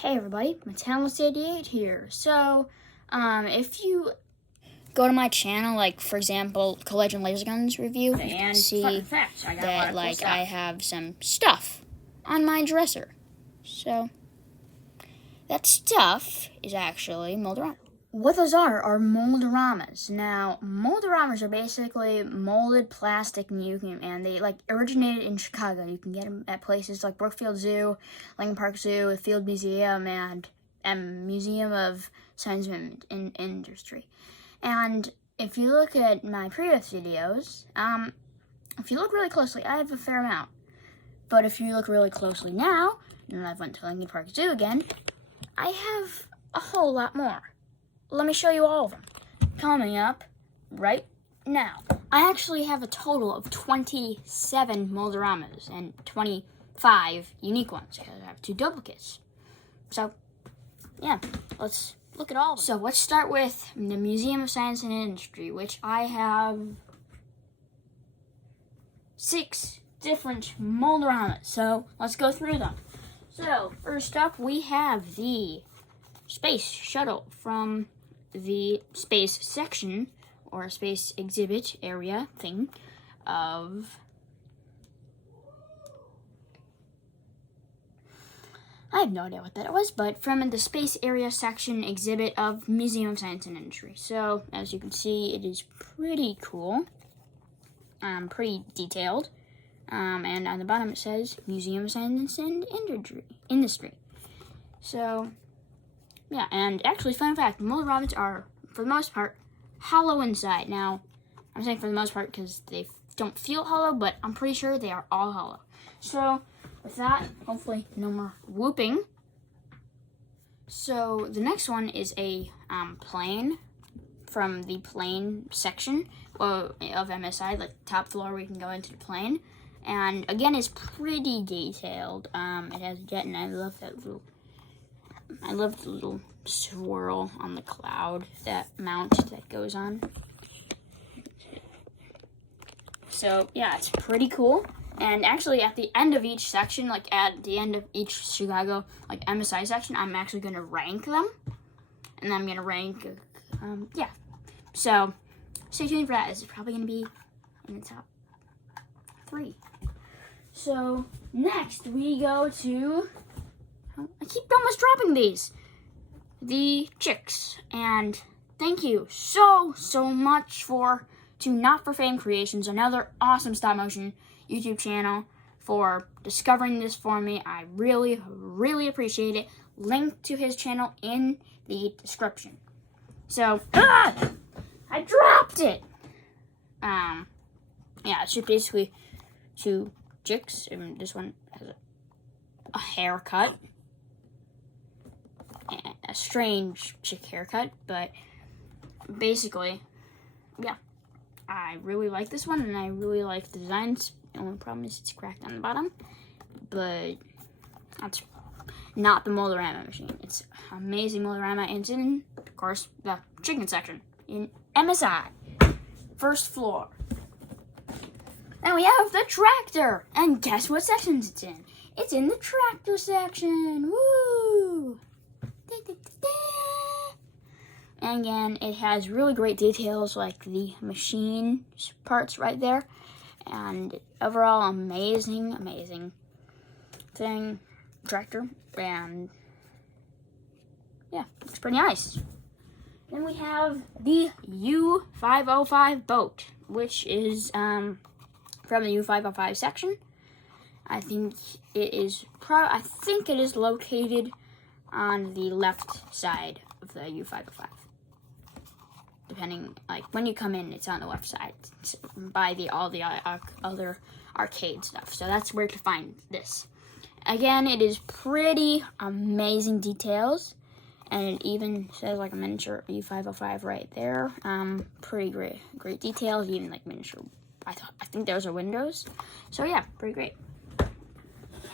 Hey everybody, Longsst here. So, if you go to my channel, like for example, Collision Laser Guns review, you can see that I have some stuff on my dresser. So, that stuff is actually Mold-A-Rama. What those are Mold-A-Ramas. Now, Mold-A-Ramas are basically molded plastic, and they originated in Chicago. You can get them at places like Brookfield Zoo, Lincoln Park Zoo, Field Museum, and Museum of Science and Industry. And if you look at my previous videos, if you look really closely, I have a fair amount. But if you look really closely now, and I went to Lincoln Park Zoo again, I have a whole lot more. Let me show you all of them. Coming up right now. I actually have a total of 27 Mold-A-Ramas and 25 unique ones because I have 2 duplicates. So, yeah, let's look at all of them. So let's start with the Museum of Science and Industry, which I have 6 different Mold-A-Ramas. So let's go through them. So first up, we have the space shuttle from the space section or space exhibit area thing of I have no idea what that was, but from the space area section exhibit of Museum of Science and Industry. So as you can see, it is pretty cool, pretty detailed, and on the bottom it says Museum of Science and Industry. So yeah, and actually, fun fact, Mold-A-Ramas are, for the most part, hollow inside. Now, I'm saying for the most part because they don't feel hollow, but I'm pretty sure they are all hollow. So, with that, hopefully no more whooping. So, the next one is a plane from the plane section of MSI, like the top floor where you can go into the plane. And, again, it's pretty detailed. It has a jet, and I love the little swirl on the cloud, that mount that goes on. So, yeah, it's pretty cool. And actually, at the end of each section, like at the end of each Chicago, MSI section, I'm actually going to rank them. And I'm going to rank, yeah. So, stay tuned for that. It's probably going to be in the top 3. So, next we go to, I keep almost dropping these, the chicks, and thank you so much to Not For Fame Creations, another awesome stop motion YouTube channel, for discovering this for me. I really appreciate it. Link to his channel in the description. So, I dropped it. Yeah, it's just basically 2 chicks, and this one has a haircut. A strange chick haircut, but basically, yeah, I really like this one, and I really like the designs. The only problem is it's cracked on the bottom, but that's not the Mold-A-Rama machine. It's amazing Mold-A-Rama, and it's in, of course, the chicken section in MSI, first floor. Then we have the tractor, and guess what section it's in? It's in the tractor section. Woo! And again, it has really great details, like the machine parts right there. And overall, amazing thing, tractor. And yeah, looks pretty nice. Then we have the U505 boat, which is from the U505 section. I think it is located on the left side of the U505. Depending, when you come in, it's on the left side. It's by all the other arcade stuff. So that's where to find this. Again, it is pretty amazing details. And it even says a miniature U505 right there. Pretty great details, even miniature. I think those are windows. So yeah, pretty great. And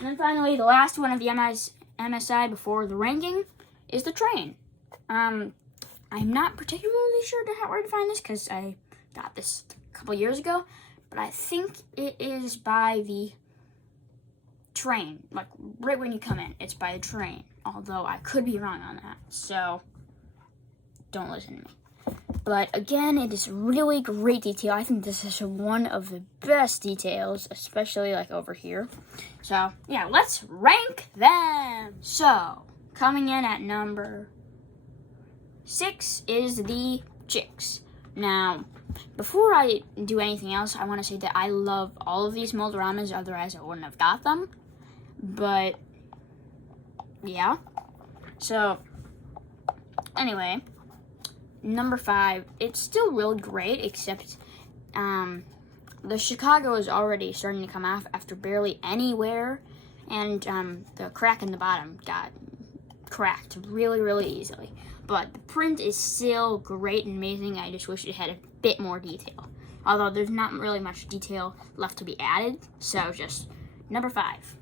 then finally, the last one of the MSI before the ranking is the train. I'm not particularly sure where to find this because I got this a couple years ago, but I think it is by the train, like right when you come in. It's by the train, although I could be wrong on that, so don't listen to me. But again, it is really great detail. I think this is one of the best details, especially like over here. So yeah, let's rank them. So coming in at number 6 is the chicks. Now, before I do anything else, I want to say that I love all of these Moldoramas, otherwise I wouldn't have got them. But yeah, so anyway, number 5, it's still really great, except the Chicago is already starting to come off after barely anywhere, and the crack in the bottom got cracked really, really easily. But the print is still great and amazing. I just wish it had a bit more detail. Although there's not really much detail left to be added, so just number 5.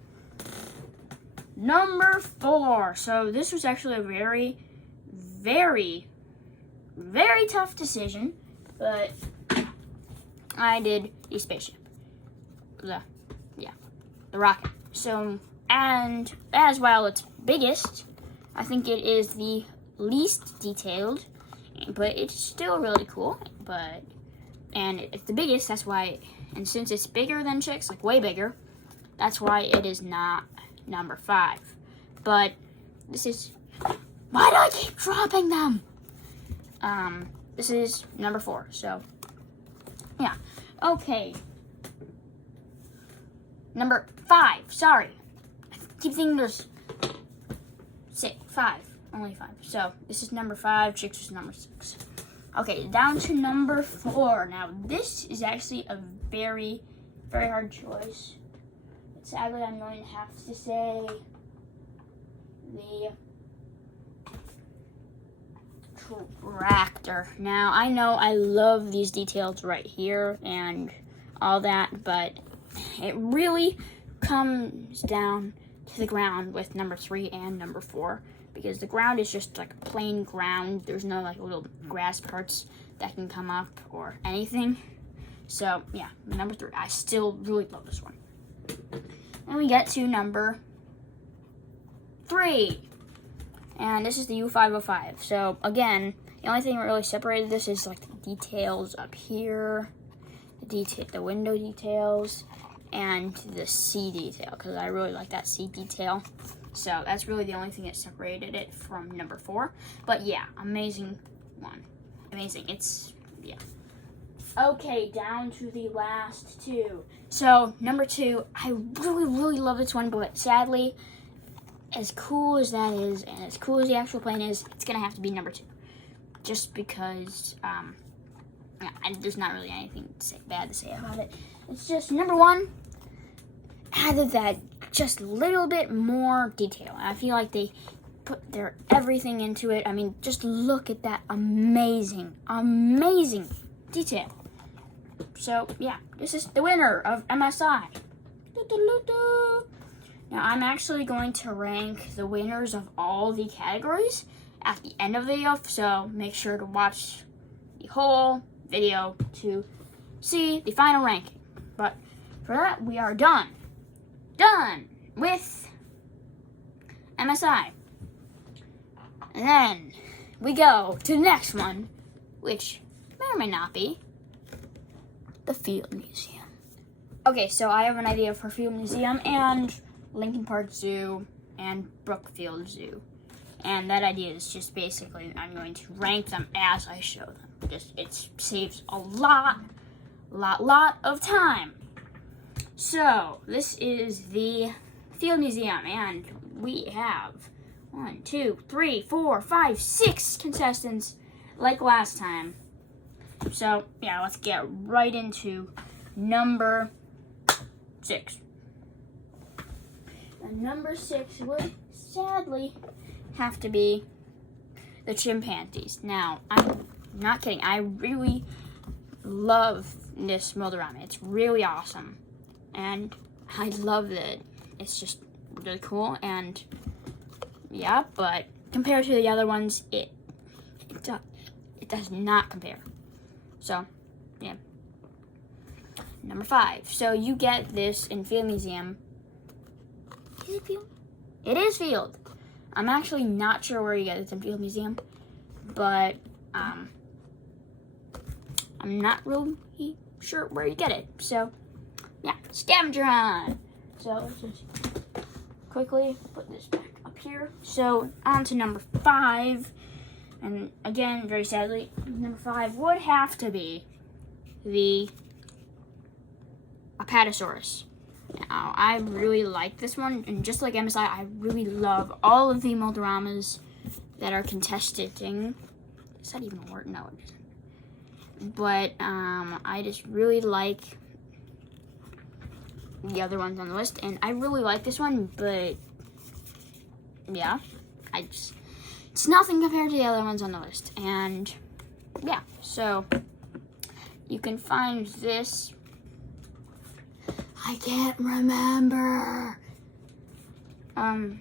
Number 4. So this was actually a very, very, very tough decision, but I did the spaceship. The rocket. So, and as well, it's biggest, I think it is the least detailed, but it's still really cool. And it's the biggest, that's why, and since it's bigger than chicks, like way bigger, that's why it is not number 5. But this is, why do I keep dropping them? This is number 4, so yeah. Okay. Number 5, sorry. I keep thinking there's 5, only 5. So this is number 5, chicks is number 6. Okay, down to number 4. Now this is actually a very, very hard choice. But sadly, I'm going to have to say the tractor. Now, I know I love these details right here and all that, but it really comes down to the ground with number 3 and number 4, because the ground is just like plain ground. There's no like little grass parts that can come up or anything. So yeah, number 3. I still really love this one. And we get to number 3. And this is the U505. So again, the only thing that really separated this is like the details up here, the window details, and the C detail, because I really like that C detail. So that's really the only thing that separated it from number 4. But yeah, amazing one. Amazing. It's, yeah. Okay, down to the last 2. So number 2, I really, really love this one, but sadly, as cool as that is, and as cool as the actual plane is, it's gonna have to be number 2. Just because, there's not really anything bad to say about it. It's just number 1 added that just a little bit more detail. I feel like they put their everything into it. I mean, just look at that amazing, amazing detail. So yeah, this is the winner of MSI. Now I'm actually going to rank the winners of all the categories at the end of the video, so make sure to watch the whole video to see the final ranking. But for that, we are done with MSI. And then we go to the next one, which may or may not be the Field Museum. Okay, so I have an idea for Field Museum and Lincoln Park Zoo and Brookfield Zoo. And that idea is just basically I'm going to rank them as I show them. It saves a lot of time. So this is the Field Museum, and we have 1, 2, 3, 4, 5, 6 contestants like last time. So yeah, let's get right into number 6. And number 6 would sadly have to be the chimpanzees. Now, I'm not kidding. I really love this Moldorama. It's really awesome. And I love that it's just really cool. And yeah, but compared to the other ones, it does not compare. So, yeah. Number 5. So you get this in Field Museum Is it Field? It is Field. I'm actually not sure where you get it. It's in Field Museum, but I'm not really sure where you get it. So, yeah, scavenger hunt. So let's just quickly put this back up here. So on to number 5, and again, very sadly, number 5 would have to be the Apatosaurus. Now, I really like this one, and just like MSI, I really love all of the Moldoramas that are contesting. Is that even a word? No, it isn't. But I just really like the other ones on the list, and I really like this one, but yeah, it's nothing compared to the other ones on the list. And yeah, so you can find this. I can't remember. Not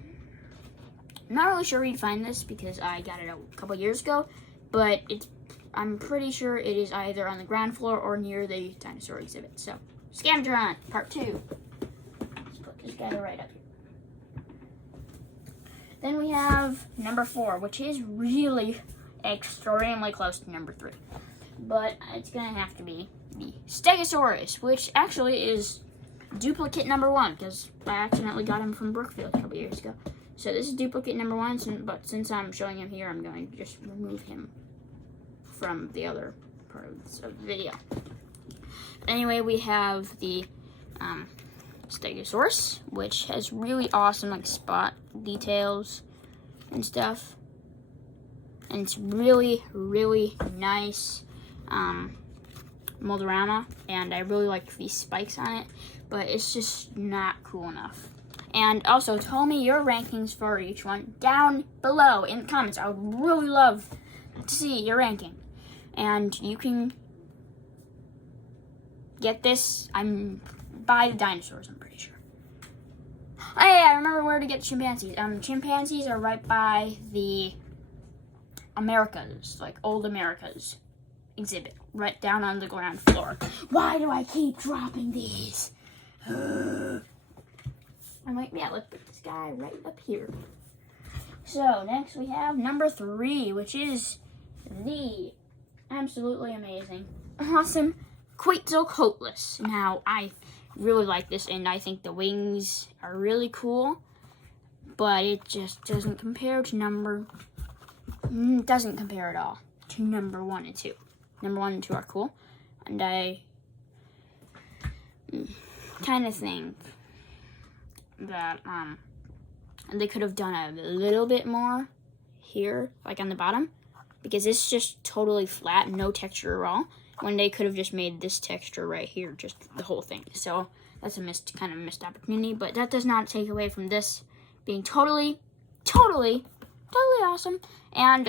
really sure where you'd find this because I got it a couple years ago, but I'm pretty sure it is either on the ground floor or near the dinosaur exhibit. So, scavenger hunt, part 2. Let's put this guy right up here. Then we have number 4, which is really extremely close to number 3. But it's gonna have to be the Stegosaurus, which actually is duplicate number 1, because I accidentally got him from Brookfield a couple years ago. So this is duplicate number 1, but since I'm showing him here, I'm going to just remove him from the other part of the video. Anyway, we have the Stegosaurus, which has really awesome like spot details and stuff, and it's really, really nice Moldorama, and I really like these spikes on it, but it's just not cool enough. And also, tell me your rankings for each one down below in the comments. I would really love to see your ranking. And you can get this. I'm by the dinosaurs, I'm pretty sure. Oh yeah, I remember where to get chimpanzees. Chimpanzees are right by the Americas, like old Americas exhibit, right down on the ground floor. Why do I keep dropping these? I'm like, yeah, let's put this guy right up here. So next we have number 3, which is the absolutely amazing, awesome Quetzalcoatlus. Now, I really like this, and I think the wings are really cool, but it just doesn't compare to doesn't compare at all to number 1 and 2. Number 1 and 2 are cool, and I kind of think that they could have done a little bit more here, like on the bottom, because it's just totally flat, no texture at all, when they could have just made this texture right here, just the whole thing. So that's a kind of missed opportunity, but that does not take away from this being totally awesome. And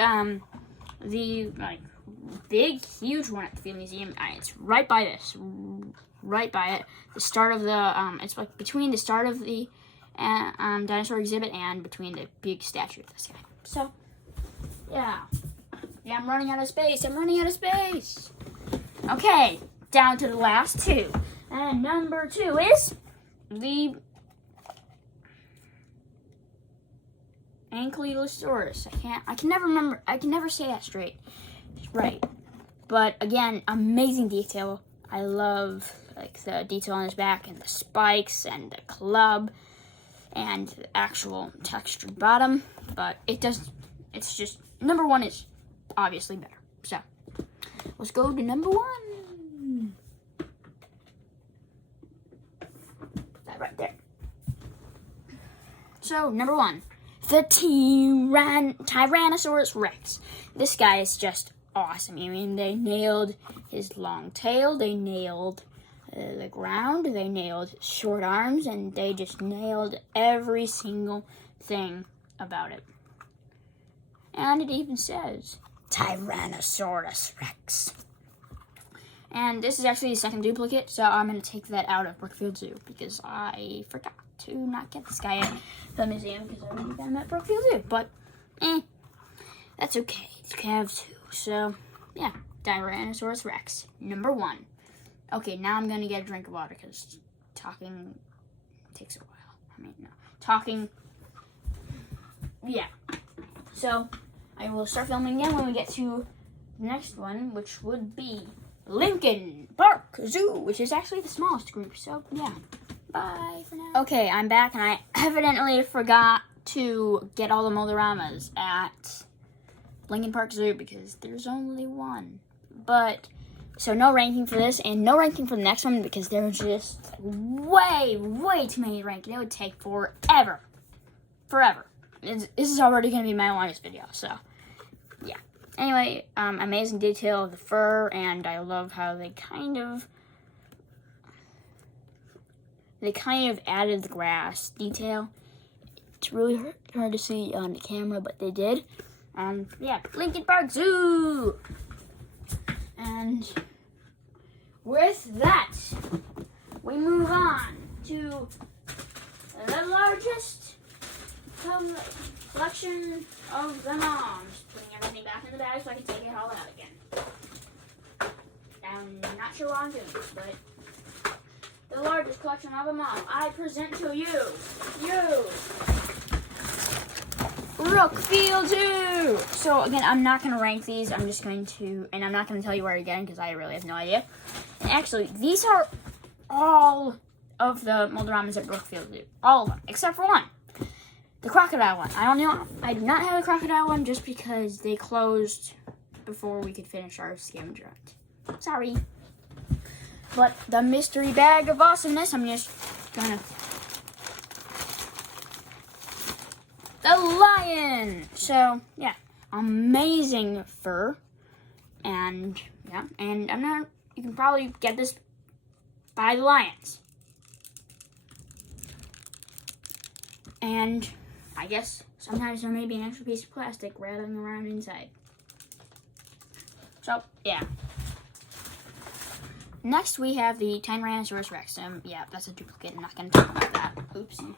the like big, huge one at the Field Museum, it's right by this, right by it. The start of the it's like between the start of the dinosaur exhibit and between the big statue of this guy. So yeah, I'm running out of space. Okay, down to the last 2, and number 2 is the Ankylosaurus. I can never remember. I can never say that straight. Right. But again, amazing detail. I love like the detail on his back and the spikes and the club and the actual textured bottom. But it's just number 1 is obviously better. So let's go to number 1. That right there. So number 1. The Tyrannosaurus Rex. This guy is just awesome. I mean, they nailed his long tail, they nailed the ground, they nailed his short arms, and they just nailed every single thing about it. And it even says Tyrannosaurus Rex. And this is actually the second duplicate, so I'm going to take that out of Brookfield Zoo because I forgot to not get this guy at the museum because I already got him at Brookfield Zoo. But, that's okay. You can have 2. So, yeah, Tyrannosaurus Rex, number 1. Okay, now I'm going to get a drink of water because talking takes a while. I mean, no, talking. Yeah. So I will start filming again when we get to the next one, which would be Lincoln Park Zoo, which is actually the smallest group. So yeah. Bye for now. Okay, I'm back, and I evidently forgot to get all the Molderamas at Lincoln Park Zoo because there's only one. But, so no ranking for this, and no ranking for the next one because there's just way too many to rank. It would take forever. This is already going to be my longest video, so, yeah. Anyway, amazing detail of the fur, and I love how they kind of added the grass detail. It's really hard to see on the camera, but they did. Yeah, Lincoln Park Zoo! And with that, we move on to the largest collection of them all. I'm just putting everything back in the bag so I can take it all out again. I'm not sure why I'm doing this, but the largest collection of them all, I present to you, Brookfield Zoo! So again, I'm not going to rank these, I'm just going to, and I'm not going to tell you where to get them because I really have no idea. And actually, these are all of the Molderamas at Brookfield Zoo. All of them, except for one. The crocodile one. I do not have the crocodile one just because they closed before we could finish our scavenger hunt. Sorry. But the mystery bag of awesomeness, I'm just gonna... The lion! So, yeah. Amazing fur. And, yeah. And you can probably get this by the lions. And I guess sometimes there may be an extra piece of plastic rattling around inside. So, yeah. Next, we have the Tyrannosaurus Rex. Yeah, that's a duplicate. I'm not going to talk about that. Oopsie.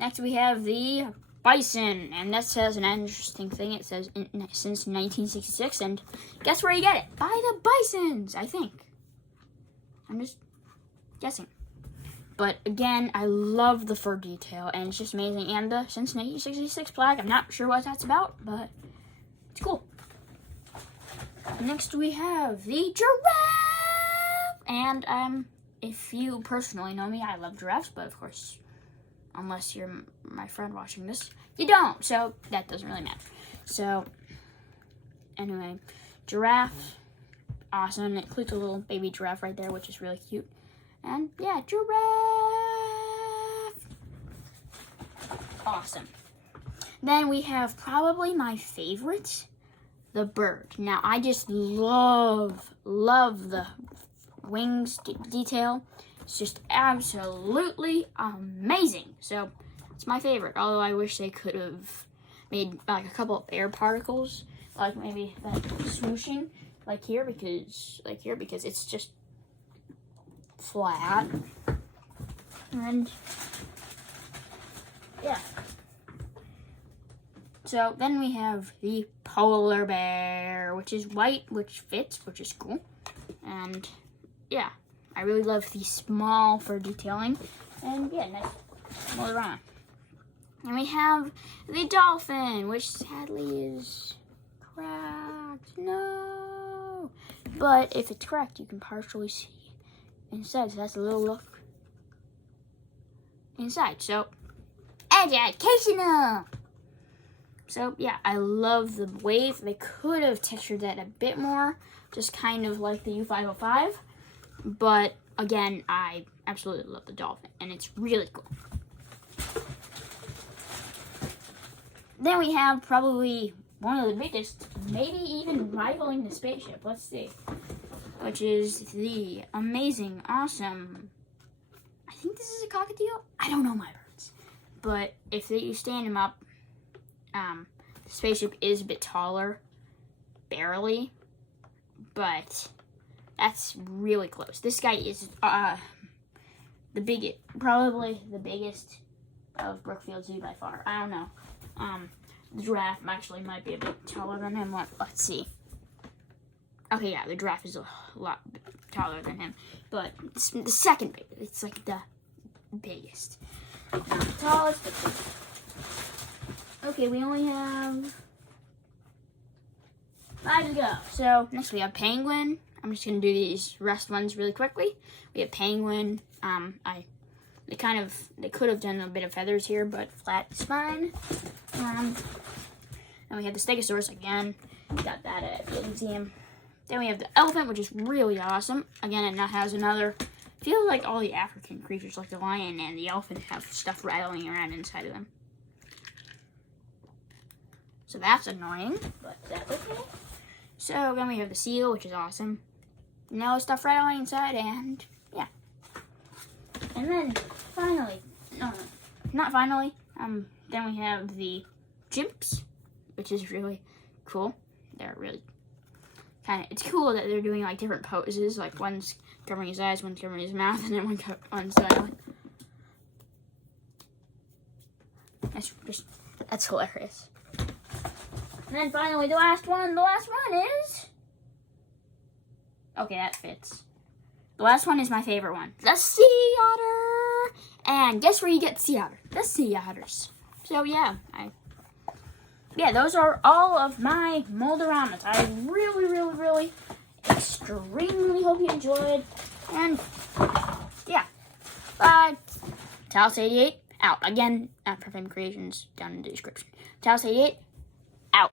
Next, we have the bison. And that says an interesting thing. It says since 1966. And guess where you get it? By the bisons, I think. I'm just guessing. But again, I love the fur detail. And it's just amazing. And the since 1966 plaque. I'm not sure what that's about. But it's cool. Next, we have the giraffe. And if you personally know me, I love giraffes. But of course, unless you're my friend watching this, you don't. So that doesn't really matter. So anyway, giraffe, awesome. It includes a little baby giraffe right there, which is really cute. And yeah, giraffe, awesome. Then we have probably my favorite, the bird. Now I just love the wings detail. It's just absolutely amazing. So it's my favorite. Although I wish they could have made like a couple of air particles, like maybe that swooshing, like here because it's just flat. And yeah. So then we have the polar bear, which is white, which fits, which is cool. And yeah. I really love the small fur detailing. And yeah, nice Moldorama. And we have the dolphin, which sadly is cracked. No! But if it's cracked, you can partially see inside. So that's a little look inside. So, educational! So yeah, I love the wave. They could have textured that a bit more, just kind of like the U505. But again, I absolutely love the dolphin, and it's really cool. Then we have probably one of the biggest, maybe even rivaling the spaceship. Let's see. Which is the amazing, awesome, I think this is a cockatiel? I don't know my birds. But if you stand him up, the spaceship is a bit taller, barely, but that's really close. This guy is probably the biggest of Brookfield Zoo by far. I don't know. The giraffe actually might be a bit taller than him. Let's see. Okay, yeah, the giraffe is a lot taller than him. But it's the second biggest. It's like the biggest. Not the tallest, but biggest. Okay, we only have 5 to go. So next we have penguin. I'm just gonna do these rest ones really quickly. We have penguin. They could have done a bit of feathers here, but flat is fine. And we have the stegosaurus again. Got that at the museum. Then we have the elephant, which is really awesome. Again, it now has another. Feels like all the African creatures, like the lion and the elephant, have stuff rattling around inside of them. So that's annoying, but that's okay. So then we have the seal, which is awesome. No stuff rattling inside, and yeah. And then finally, not finally. Then we have the chimps, which is really cool. They're really it's cool that they're doing like different poses. Like one's covering his eyes, one's covering his mouth, and then one's silent. That's hilarious. And then finally, the last one is... Okay, that fits. The last one is my favorite one. The sea otter! And guess where you get sea otter? The sea otters. So yeah, those are all of my Mold-A-Ramas. I really, extremely hope you enjoyed. And yeah, bye. Talos88 out. Again, Perfect Creations down in the description. Talos88